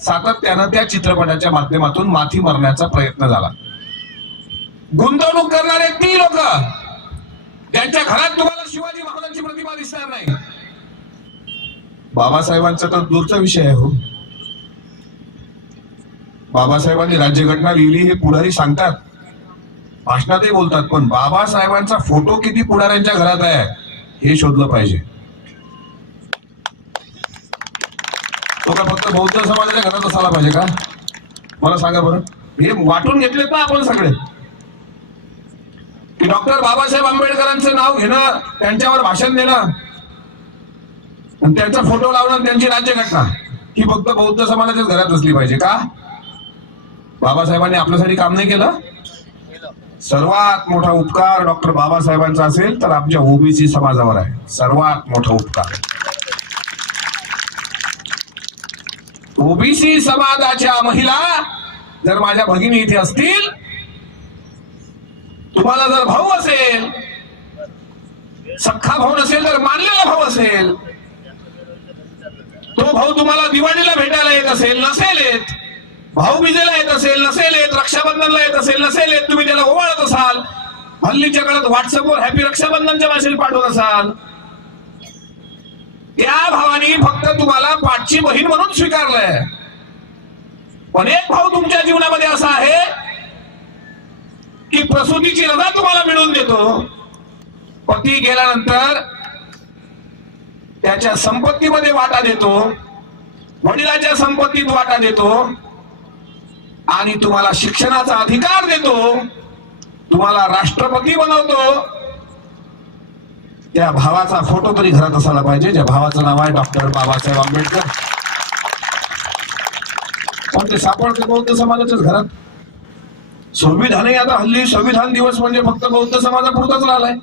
सातत्यानं त्या चित्रपटाच्या माध्यमातून माथी मारण्याचा प्रयत्न झाला. गुंतवणूक करणारे ती लोक त्यांच्या घरात तुम्हाला शिवाजी महाराजांची प्रतिमा दिसणार नाही. बाबासाहेबांचा तर दूरचा विषय आहे हो. बाबासाहेबांनी राज्यघटना लिहिली हे पुढारी सांगतात. भाषणातही बोलतात पण बाबासाहेबांचा फोटो किती पुढाऱ्यांच्या घरात आहे हे शोधलं पाहिजे. तो का फक्त बौद्ध समाजाच्या घरात असायला पाहिजे का? मला सांगा बरं. हे वाटून घेतले ना आपण सगळे? की डॉक्टर बाबासाहेब आंबेडकरांचं नाव घेणं त्यांच्यावर भाषण देणं आणि त्यांचा फोटो लावणं आणि त्यांची राज्यघटना ही फक्त बौद्ध समाजाच्याच घरात असली पाहिजे का? बाबासाहेबांनी आपल्यासाठी काम नाही केलं? सर्वात मोठा उपकार डॉक्टर बाबासाहेबांचा असेल तर आमच्या ओबीसी समाजावर आहे. सर्वात मोठा उपकार. ओबीसी समाजाच्या महिला जर माझ्या भगिनी इथे असतील तुम्हाला जर भाऊ असेल सख्खा भाऊ नसेल तर मानलेला भाऊ असेल तो भाऊ तुम्हाला दिवाळीला भेटायला येत असेल नसेल येत भाऊ बिजेला येत असेल नसेल येत रक्षाबंधनला येत असेल नसेल येत तुम्ही त्याला ओवाळत असाल हल्लीच्या काळात व्हॉट्सअपवर हॅपी रक्षाबंधनच्या मेसेज पाठवत असाल त्या भावानी फक्त तुम्हाला पाठची बहीण म्हणून स्वीकारलंय. पण एक भाऊ तुमच्या जीवनामध्ये असा आहे की प्रसूतीची रजा तुम्हाला मिळवून देतो. पती गेल्यानंतर त्याच्या संपत्तीमध्ये वाटा देतो वडिलाच्या संपत्तीत वाटा देतो आणि तुम्हाला शिक्षणाचा अधिकार देतो. तुम्हाला राष्ट्रपती बनवतो. त्या भावाचा फोटो तरी घरात असायला पाहिजे. ज्या भावाचं नाव आहे डॉक्टर बाबासाहेब आंबेडकर. पण ते सापडते बौद्ध समाजाच्याच घरात. संविधानही आता हल्ली संविधान दिवस म्हणजे फक्त बौद्ध समाजापुरताच राहिलाय.